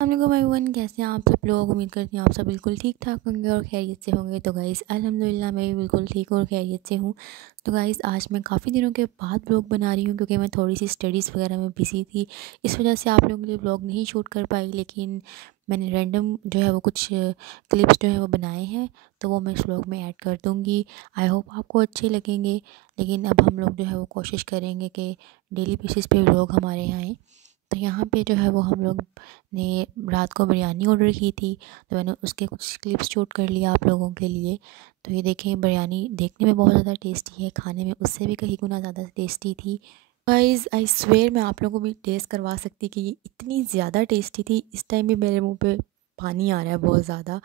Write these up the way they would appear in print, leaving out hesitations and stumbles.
अस्सलाम एवरीवन, कैसे हैं आप सब लोग। उम्मीद करती हूँ आप सब बिल्कुल ठीक ठाक होंगे और खैरियत से होंगे। तो गाइस अल्हम्दुलिल्लाह मैं भी बिल्कुल ठीक और खैरियत से हूँ। तो गाइस आज मैं काफ़ी दिनों के बाद व्लॉग बना रही हूँ क्योंकि मैं थोड़ी सी स्टडीज़ वगैरह में बिज़ी थी। इस वजह से आप लोगों के लिए व्लॉग नहीं शूट कर पाई, लेकिन मैंने रैंडम जो है वो कुछ क्लिप्स जो है वो बनाए हैं, तो वो मैं इस व्लॉग में ऐड कर दूँगी। आई होप आपको अच्छे लगेंगे। लेकिन अब हम लोग जो है वो कोशिश करेंगे कि डेली बेसिस पे व्लॉग हमारे यहाँ आए। तो यहाँ पे जो है वो हम लोग ने रात को बिरयानी ऑर्डर की थी, तो मैंने उसके कुछ क्लिप्स शूट कर लिया आप लोगों के लिए। तो ये देखें, बिरयानी देखने में बहुत ज़्यादा टेस्टी है, खाने में उससे भी कहीं गुना ज़्यादा टेस्टी थी। गाइस आई स्वेयर मैं आप लोगों को भी टेस्ट करवा सकती कि ये इतनी ज़्यादा टेस्टी थी। इस टाइम भी मेरे मुंह पे पानी आ रहा है बहुत ज़्यादा,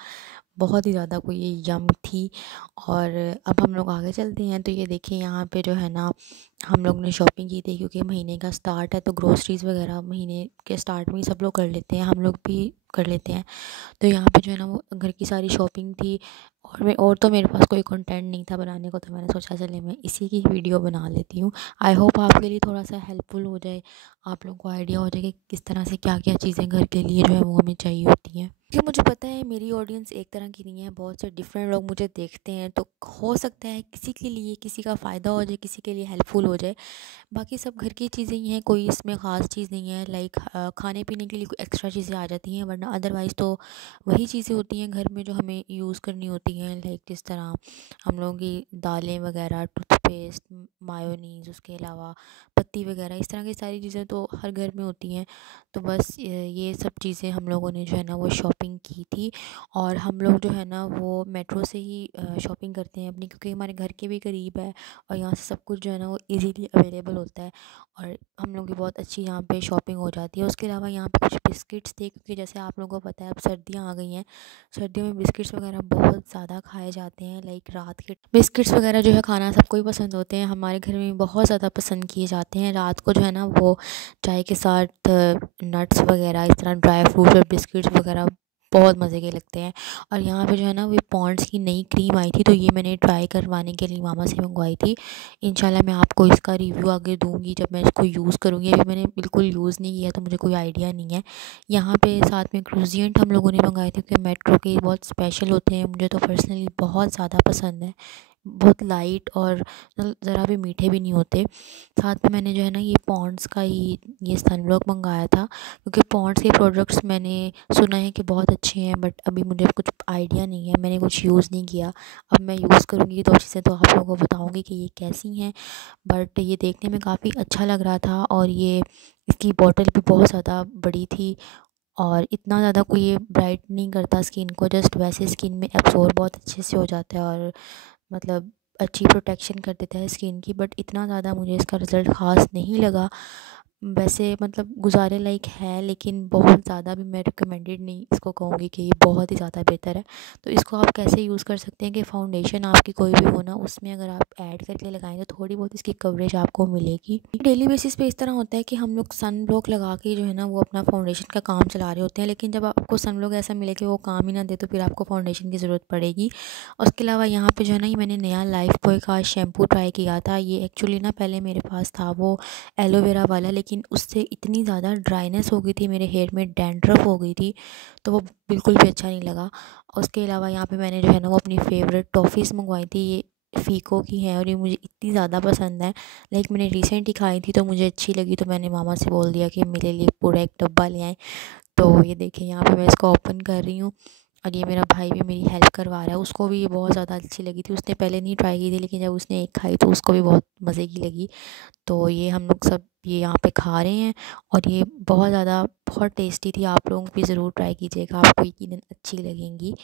बहुत ही ज़्यादा कोई ये यम थी। और अब हम लोग आगे चलते हैं। तो ये देखिए यहाँ पे जो है ना, हम लोग ने शॉपिंग की थी क्योंकि महीने का स्टार्ट है, तो ग्रोसरीज़ वगैरह महीने के स्टार्ट में ही सब लोग कर लेते हैं, हम लोग भी कर लेते हैं। तो यहाँ पे जो है ना वो घर की सारी शॉपिंग थी। और तो मेरे पास कोई कंटेंट नहीं था बनाने को, तो मैंने सोचा चले मैं इसी की वीडियो बना लेती हूँ। आई होप आपके लिए थोड़ा सा हेल्पफुल हो जाए, आप लोगों को आइडिया हो जाए कि किस तरह से क्या क्या चीज़ें घर के लिए जो है वो हमें चाहिए होती हैं। क्योंकि मुझे पता है मेरी ऑडियंस एक तरह की नहीं है, बहुत से डिफरेंट लोग मुझे देखते हैं, तो हो सकता है किसी के लिए किसी का फ़ायदा हो जाए, किसी के लिए हेल्पफुल हो जाए। बाकी सब घर की चीज़ें ही हैं, कोई इसमें ख़ास चीज़ नहीं है। लाइक खाने पीने के लिए कोई एक्स्ट्रा चीज़ें आ जाती हैं, वरना अदरवाइज़ तो वही चीज़ें होती हैं घर में जो हमें यूज़ करनी होती हैं। लाइक जिस तरह हम लोगों की दालें वगैरह, टूथपेस्ट, मायोनीज़, उसके अलावा पत्ती वगैरह, इस तरह की सारी चीज़ें तो हर घर में होती हैं। तो बस ये सब चीज़ें हम लोगों ने जो है ना वो शॉपिंग की थी। और हम लोग जो है ना वो मेट्रो से ही शॉपिंग करते हैं अपनी, क्योंकि हमारे घर के भी करीब है और यहाँ से सब कुछ जो है ना वो इजीली अवेलेबल होता है। और हम लोगों की बहुत अच्छी यहाँ पे शॉपिंग हो जाती है। उसके अलावा यहाँ पे कुछ बिस्किट्स थे, क्योंकि जैसे आप लोगों को पता है अब सर्दियाँ आ गई हैं, सर्दियों में बिस्किट्स वगैरह बहुत ज़्यादा खाए जाते हैं। लाइक रात के बिस्किट्स वगैरह जो है खाना सबको ही पसंद होते हैं, हमारे घर में भी बहुत ज़्यादा पसंद किए जाते हैं। रात को जो है ना वो चाय के साथ नट्स वगैरह, इस तरह ड्राई फ्रूट्स और बिस्किट्स वगैरह बहुत मज़े के लगते हैं। और यहाँ पे जो है ना वो पॉन्ड्स की नई क्रीम आई थी, तो ये मैंने ट्राई करवाने के लिए मामा से मंगवाई थी। इंशाल्लाह मैं आपको इसका रिव्यू आगे दूँगी जब मैं इसको यूज़ करूँगी। अभी मैंने बिल्कुल यूज़ नहीं किया, तो मुझे कोई आइडिया नहीं है। यहाँ पे साथ में क्रूजिएंट हम लोगों ने मंगाए थे, क्योंकि मेट्रो के बहुत स्पेशल होते हैं, मुझे तो पर्सनली बहुत ज़्यादा पसंद है। बहुत लाइट और ज़रा भी मीठे भी नहीं होते। साथ में मैंने जो है ना ये पॉन्ड्स का ही ये सनब्लॉक मंगाया था, क्योंकि पॉन्ड्स के प्रोडक्ट्स मैंने सुना है कि बहुत अच्छे हैं, बट अभी मुझे कुछ आइडिया नहीं है, मैंने कुछ यूज़ नहीं किया। अब मैं यूज़ करूँगी तो चीज़ें तो आप लोगों को बताऊँगी कि ये कैसी हैं। बट ये देखने में काफ़ी अच्छा लग रहा था, और ये इसकी बॉटल भी बहुत ज़्यादा बड़ी थी। और इतना ज़्यादा कोई ये ब्राइट नहीं करता स्किन को, जस्ट वैसे स्किन में एब्जॉर्ब बहुत अच्छे से हो जाता है, और मतलब अच्छी प्रोटेक्शन कर देता है स्किन की। बट इतना ज़्यादा मुझे इसका रिज़ल्ट ख़ास नहीं लगा। वैसे मतलब गुजारे लायक है, लेकिन बहुत ज़्यादा भी मैं रिकमेंडेड नहीं इसको कहूँगी कि ये बहुत ही ज़्यादा बेहतर है। तो इसको आप कैसे यूज़ कर सकते हैं कि फ़ाउंडेशन आपकी कोई भी हो ना, उसमें अगर आप ऐड करके लगाएँ तो थोड़ी बहुत इसकी कवरेज आपको मिलेगी। डेली बेसिस पे इस तरह होता है कि हम लोग सन ब्लॉक लगा के जो है ना वो अपना फाउंडेशन का काम चला रहे होते हैं, लेकिन जब आपको सन ब्लॉक ऐसा मिले कि वो काम ही ना दे, तो फिर आपको फाउंडेशन की ज़रूरत पड़ेगी। उसके अलावा यहाँ पे जो है ना ये मैंने नया लाइफ बॉय का शैम्पू ट्राई किया था। ये एक्चुअली ना पहले मेरे पास था वो एलोवेरा वाला, लेकिन उससे इतनी ज़्यादा ड्राइनेस हो गई थी, मेरे हेयर में डैंड्रफ हो गई थी, तो वो बिल्कुल भी अच्छा नहीं लगा। उसके अलावा यहाँ पे मैंने जो है ना वो अपनी फेवरेट टॉफ़ीज़ मंगवाई थी, ये फ़ीको की हैं और ये मुझे इतनी ज़्यादा पसंद है। लाइक मैंने रिसेंट ही खाई थी तो मुझे अच्छी लगी, तो मैंने मामा से बोल दिया कि मेरे लिए पूरा एक डब्बा ले आएँ। तो ये देखिए यहाँ पे मैं इसको ओपन कर रही हूँ, और ये मेरा भाई भी मेरी हेल्प करवा रहा है। उसको भी ये बहुत ज़्यादा अच्छी लगी थी, उसने पहले नहीं ट्राई की थी, लेकिन जब उसने एक खाई तो उसको भी बहुत मज़े की लगी। तो ये हम लोग सब ये यहाँ पे खा रहे हैं, और ये बहुत ज़्यादा बहुत टेस्टी थी। आप लोग भी ज़रूर ट्राई कीजिएगा, आपको यकीनन अच्छी लगेंगी।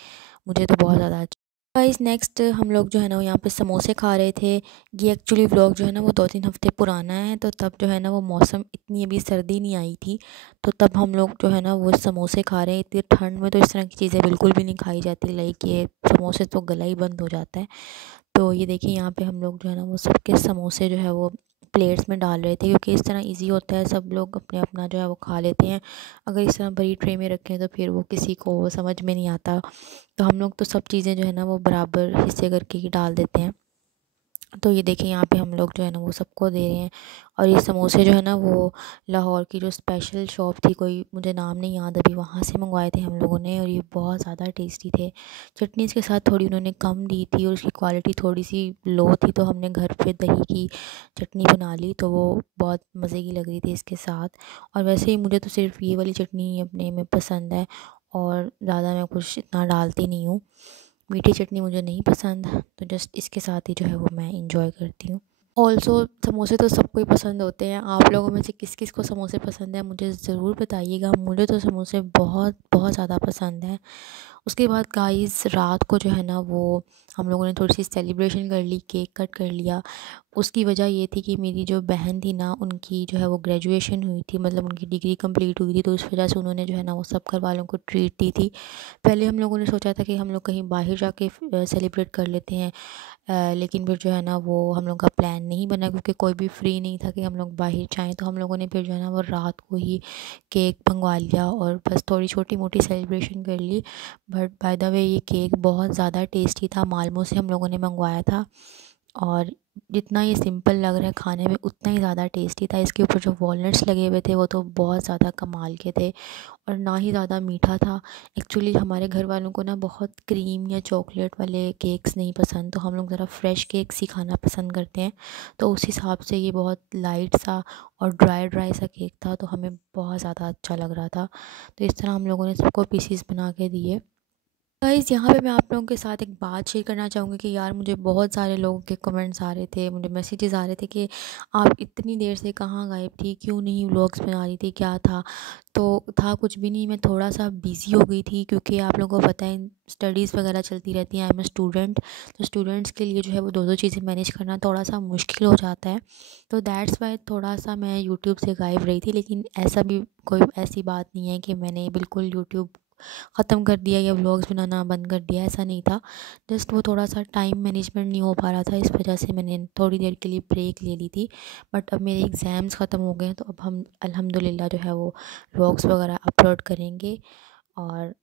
मुझे तो बहुत ज़्यादा अच्छी। गाइस नेक्स्ट हम लोग जो है ना वो यहाँ पे समोसे खा रहे थे। ये एक्चुअली व्लॉग जो है ना वो 2-3 हफ़्ते पुराना है, तो तब जो है ना वो मौसम इतनी अभी सर्दी नहीं आई थी, तो तब हम लोग जो है ना वो समोसे खा रहे हैं। इतनी ठंड में तो इस तरह की चीज़ें बिल्कुल भी नहीं खाई जाती, लाइक ये समोसे तो गला ही बंद हो जाता है। तो ये देखिए यहाँ पे हम लोग जो है ना वो सबके समोसे जो है वो प्लेट्स में डाल रहे थे, क्योंकि इस तरह इजी होता है, सब लोग अपने अपना जो है वो खा लेते हैं। अगर इस तरह बड़ी ट्रे में रखें तो फिर वो किसी को समझ में नहीं आता। तो हम लोग तो सब चीज़ें जो है ना वो बराबर हिस्से करके ही डाल देते हैं। तो ये देखिए यहाँ पे हम लोग जो है ना वो सबको दे रहे हैं। और ये समोसे जो है ना वो लाहौर की जो स्पेशल शॉप थी, कोई मुझे नाम नहीं याद अभी, वहाँ से मंगवाए थे हम लोगों ने, और ये बहुत ज़्यादा टेस्टी थे। चटनी इसके साथ थोड़ी उन्होंने कम दी थी और उसकी क्वालिटी थोड़ी सी लो थी, तो हमने घर पे दही की चटनी बना ली, तो वो बहुत मज़े की लग रही थी इसके साथ। और वैसे ही मुझे तो सिर्फ ये वाली चटनी अपने में पसंद है, और ज़्यादा मैं कुछ इतना डालती नहीं हूँ। मीठी चटनी मुझे नहीं पसंद, तो जस्ट इसके साथ ही जो है वो मैं इंजॉय करती हूँ। ऑल्सो समोसे तो सबको ही पसंद होते हैं। आप लोगों में से किस किस को समोसे पसंद है मुझे ज़रूर बताइएगा। मुझे तो समोसे बहुत बहुत ज़्यादा पसंद हैं। उसके बाद गाइस रात को जो है ना वो हम लोगों ने थोड़ी सी सेलिब्रेशन कर ली, केक कट कर लिया। उसकी वजह ये थी कि मेरी जो बहन थी ना, उनकी जो है वो ग्रेजुएशन हुई थी, मतलब उनकी डिग्री कंप्लीट हुई थी, तो उस वजह से उन्होंने जो है ना वो सब घर वालों को ट्रीट दी थी। पहले हम लोगों ने सोचा था कि हम लोग कहीं बाहर जाके सेलिब्रेट कर लेते हैं, लेकिन फिर जो है ना वो हम लोग का प्लान नहीं बना, क्योंकि कोई भी फ्री नहीं था कि हम लोग बाहर जाएँ। तो हम लोगों ने फिर जो है ना वो रात को ही केक मंगवा लिया और बस थोड़ी छोटी मोटी सेलिब्रेशन कर ली। बट बाय द वे ये केक बहुत ज़्यादा टेस्टी था, मालमो से हम लोगों ने मंगवाया था, और जितना ये सिंपल लग रहा है खाने में उतना ही ज़्यादा टेस्टी था। इसके ऊपर जो वॉलनट्स लगे हुए थे वो तो बहुत ज़्यादा कमाल के थे, और ना ही ज़्यादा मीठा था। एक्चुअली हमारे घर वालों को ना बहुत क्रीम या चॉकलेट वाले केक्स नहीं पसंद, तो हम लोग ज़रा फ्रेश केक्स ही खाना पसंद करते हैं। तो उस हिसाब से ये बहुत लाइट सा और ड्राई ड्राई सा केक था, तो हमें बहुत ज़्यादा अच्छा लग रहा था। तो इस तरह हम लोगों ने सबको पीसीस बना के दिए। गाइस यहाँ पे मैं आप लोगों के साथ एक बात शेयर करना चाहूँगी कि यार मुझे बहुत सारे लोगों के कमेंट्स आ रहे थे, मुझे मैसेजेस आ रहे थे कि आप इतनी देर से कहाँ गायब थी, क्यों नहीं व्लॉग्स बना रही थी, क्या था। तो था कुछ भी नहीं, मैं थोड़ा सा बिज़ी हो गई थी, क्योंकि आप लोगों को पता है स्टडीज़ वगैरह चलती रहती हैं। आई एम ए स्टूडेंट, तो स्टूडेंट्स के लिए जो है वो दो दो चीज़ें मैनेज करना थोड़ा सा मुश्किल हो जाता है। तो दैट्स वाई थोड़ा सा मैं यूट्यूब से गायब रही थी, लेकिन ऐसा भी कोई ऐसी बात नहीं है कि मैंने बिल्कुल यूट्यूब ख़त्म कर दिया या व्लॉग्स बनाना बंद कर दिया, ऐसा नहीं था। जस्ट वो थोड़ा सा टाइम मैनेजमेंट नहीं हो पा रहा था, इस वजह से मैंने थोड़ी देर के लिए ब्रेक ले ली थी। बट अब मेरे एग्ज़ाम्स ख़त्म हो गए हैं, तो अब हम अल्हम्दुलिल्लाह जो है वो व्लॉग्स वगैरह अपलोड करेंगे। और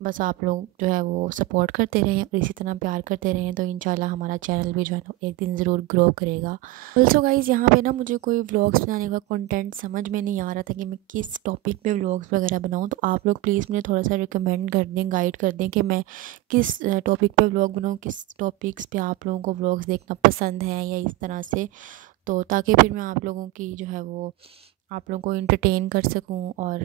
बस आप लोग जो है वो सपोर्ट करते रहें और इसी तरह प्यार करते रहें, तो इंशाल्लाह हमारा चैनल भी जो है ना एक दिन ज़रूर ग्रो करेगा। ऑल्सो गाइज़ यहाँ पे ना मुझे कोई व्लॉग्स बनाने का कंटेंट समझ में नहीं आ रहा था कि मैं किस टॉपिक पे व्लॉग्स वगैरह बनाऊँ, तो आप लोग प्लीज़ मुझे थोड़ा सा रिकमेंड कर दें, गाइड कर दें कि मैं किस टॉपिक पे व्लॉग बनाऊँ, किस टॉपिक्स पे आप लोगों को व्लॉग्स देखना पसंद है या इस तरह से, तो ताकि फिर मैं आप लोगों की जो है वो आप लोगों को एंटरटेन कर सकूं और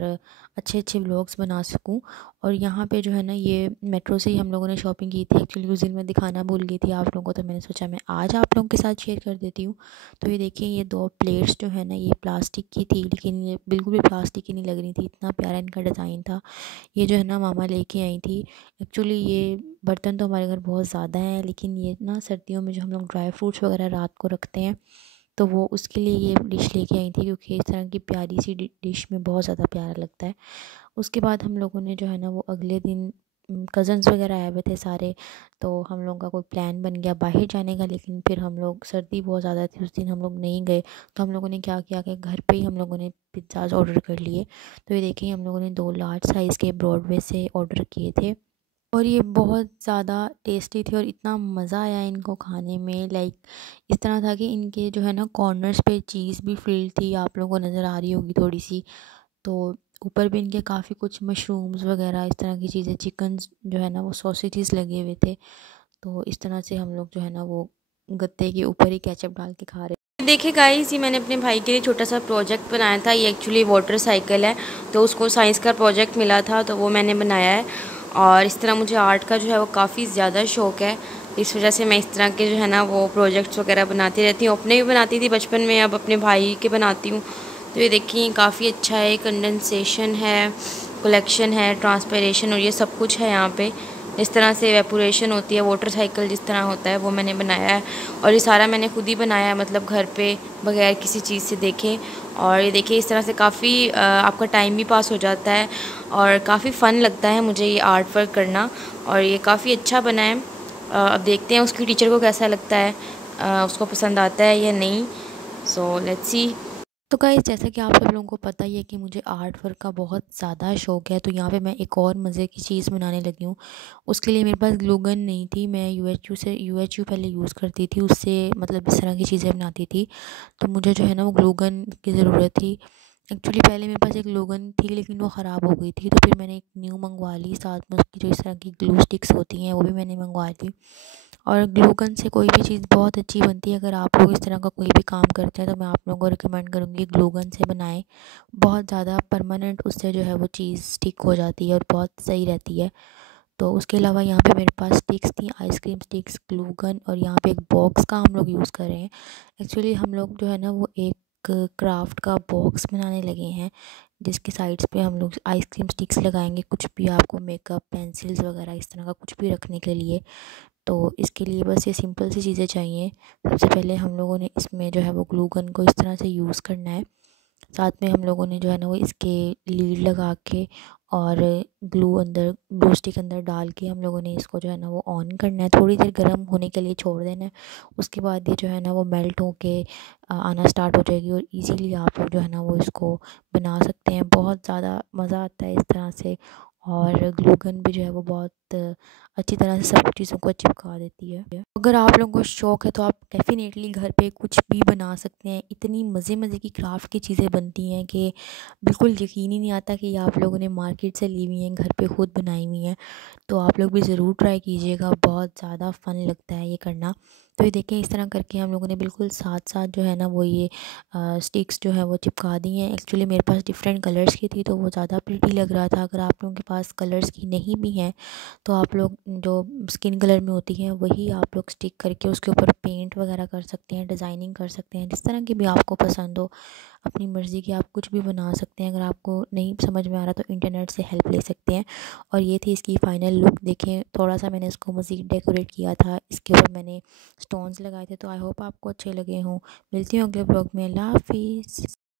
अच्छे अच्छे व्लॉग्स बना सकूं। और यहाँ पे जो है ना ये मेट्रो से ही हम लोगों ने शॉपिंग की थी। एक्चुअली उस दिन मैं दिखाना भूल गई थी आप लोगों को, तो मैंने सोचा मैं आज आप लोगों के साथ शेयर कर देती हूँ। तो ये देखिए ये दो प्लेट्स जो है ना ये प्लास्टिक की थी, लेकिन ये बिल्कुल भी प्लास्टिक की नहीं लग रही थी, इतना प्यारा इनका डिज़ाइन था। ये जो है ना मामा लेके आई थी। एक्चुअली ये बर्तन तो हमारे घर बहुत ज़्यादा हैं, लेकिन ये ना सर्दियों में जो हम लोग ड्राई फ्रूट्स वगैरह रात को रखते हैं, तो वो उसके लिए ये डिश लेके आई थी, क्योंकि इस तरह की प्यारी सी डिश में बहुत ज़्यादा प्यारा लगता है। उसके बाद हम लोगों ने जो है ना वो अगले दिन कज़न्स वगैरह आए हुए थे सारे, तो हम लोगों का कोई प्लान बन गया बाहर जाने का, लेकिन फिर हम लोग सर्दी बहुत ज़्यादा थी उस दिन हम लोग नहीं गए। तो हम लोगों ने क्या किया कि घर पे ही हम लोगों ने पिज़्ज़ाज़ ऑर्डर कर लिए। तो ये देखिए हम लोगों ने 2 लार्ज साइज़ के ब्रॉडवे से ऑर्डर किए थे, और ये बहुत ज़्यादा टेस्टी थे और इतना मज़ा आया इनको खाने में। लाइक इस तरह था कि इनके जो है ना कॉर्नर्स पे चीज़ भी फिल्ड थी, आप लोगों को नज़र आ रही होगी थोड़ी सी। तो ऊपर भी इनके काफ़ी कुछ मशरूम्स वगैरह इस तरह की चीज़ें, चिकन्स जो है ना वो सॉसेजेस लगे हुए थे। तो इस तरह से हम लोग जो है ना वो गत्ते के ऊपर ही केचप डाल के खा रहे। देखिए गाइस ये मैंने अपने भाई के लिए छोटा सा प्रोजेक्ट बनाया था। ये एक्चुअली वाटर साइकिल है, तो उसको साइंस का प्रोजेक्ट मिला था, तो वो मैंने बनाया है। और इस तरह मुझे आर्ट का जो है वो काफ़ी ज़्यादा शौक़ है, इस वजह से मैं इस तरह के जो है ना वो प्रोजेक्ट्स वगैरह बनाती रहती हूँ। अपने भी बनाती थी बचपन में, अब अपने भाई के बनाती हूँ। तो ये देखिए काफ़ी अच्छा है, कंडेंसेशन है, कलेक्शन है, ट्रांसपेरेशन और ये सब कुछ है यहाँ पे। इस तरह से एवेपोरेशन होती है, वाटर साइकिल जिस तरह होता है वो मैंने बनाया है। और ये सारा मैंने खुद ही बनाया है, मतलब घर पे बगैर किसी चीज़ से देखे। और ये देखिए इस तरह से काफ़ी आपका टाइम भी पास हो जाता है और काफ़ी फ़न लगता है मुझे ये आर्ट वर्क करना। और ये काफ़ी अच्छा बना है। अब देखते हैं उसकी टीचर को कैसा लगता है, उसको पसंद आता है या नहीं। So let's see. तो गाइस जैसा कि आप सब लोगों को पता ही है कि मुझे आर्ट वर्क का बहुत ज़्यादा शौक है, तो यहाँ पे मैं एक और मज़े की चीज़ बनाने लगी हूँ। उसके लिए मेरे पास ग्लू गन नहीं थी, मैं यूएचयू पहले यूज़ करती थी, उससे मतलब इस तरह की चीज़ें बनाती थी। तो मुझे जो है ना वो ग्लू गन की ज़रूरत थी। एक्चुअली पहले मेरे पास एक ग्लू गन थी लेकिन वो ख़राब हो गई थी, तो फिर मैंने एक न्यू मंगवा ली, साथ में उसकी जो इस तरह की ग्लू स्टिक्स होती हैं वो भी मैंने मंगवा ली। और ग्लू गन से कोई भी चीज़ बहुत अच्छी बनती है। अगर आप लोग इस तरह का कोई भी काम करते हैं तो मैं आप लोगों को रिकमेंड करूँगी ग्लू गन से बनाएं। बहुत ज़्यादा परमानेंट उससे जो है वो चीज़ स्टिक हो जाती है और बहुत सही रहती है। तो उसके अलावा यहाँ पे मेरे पास स्टिक्स थी, आइसक्रीम स्टिक्स, ग्लू गन, और यहाँ पे एक बॉक्स का हम लोग यूज़ कर रहे हैं। एक्चुअली हम लोग जो है ना वो एक क्राफ्ट का बॉक्स बनाने लगे हैं, जिसके साइड्स पे हम लोग आइसक्रीम स्टिक्स लगाएंगे, कुछ भी आपको मेकअप पेंसिल्स वगैरह इस तरह का कुछ भी रखने के लिए। तो इसके लिए बस ये सिंपल सी चीज़ें चाहिए। सबसे पहले हम लोगों ने इसमें जो है वो ग्लू गन को इस तरह से यूज़ करना है। साथ में हम लोगों ने जो है ना वो इसके लीड लगा के और ग्लू स्टिक अंदर डाल के हम लोगों ने इसको जो है ना वो ऑन करना है, थोड़ी देर गर्म होने के लिए छोड़ देना है। उसके बाद ये जो है ना वो मेल्ट होके आना स्टार्ट हो जाएगी और इजीली आप लोग जो है ना वो इसको बना सकते हैं। बहुत ज़्यादा मज़ा आता है इस तरह से। और ग्लू गन भी जो है वो बहुत अच्छी तरह से सब चीज़ों को चिपका देती है। अगर आप लोगों को शौक़ है तो आप डेफ़िनेटली घर पे कुछ भी बना सकते हैं। इतनी मज़े मज़े की क्राफ़्ट की चीज़ें बनती हैं कि बिल्कुल यकीन ही नहीं आता कि आप लोगों ने मार्केट से ली हुई हैं, घर पे खुद बनाई हुई हैं। तो आप लोग भी ज़रूर ट्राई कीजिएगा, बहुत ज़्यादा फ़न लगता है ये करना। तो ये देखें, इस तरह करके हम लोगों ने बिल्कुल साथ-साथ जो है ना वो ये स्टिक्स जो है वो चिपका दी हैं। एक्चुअली मेरे पास डिफरेंट कलर्स की थी तो वो ज़्यादा प्रिटी लग रहा था। अगर आप लोगों के पास कलर्स की नहीं भी हैं तो आप लोग जो स्किन कलर में होती हैं वही आप लोग स्टिक करके उसके ऊपर पेंट वगैरह कर सकते हैं, डिज़ाइनिंग कर सकते हैं, जिस तरह की भी आपको पसंद हो। अपनी मर्ज़ी की आप कुछ भी बना सकते हैं। अगर आपको नहीं समझ में आ रहा तो इंटरनेट से हेल्प ले सकते हैं। और ये थी इसकी फ़ाइनल लुक। देखें, थोड़ा-सा मैंने इसको मज़ीद डेकोरेट किया था, इसके ऊपर मैंने स्टोन्स लगाए थे। तो आई होप आपको अच्छे लगे हों। मिलती हूँ अगले ब्लॉग में। अल्लाह हाफ़िज़।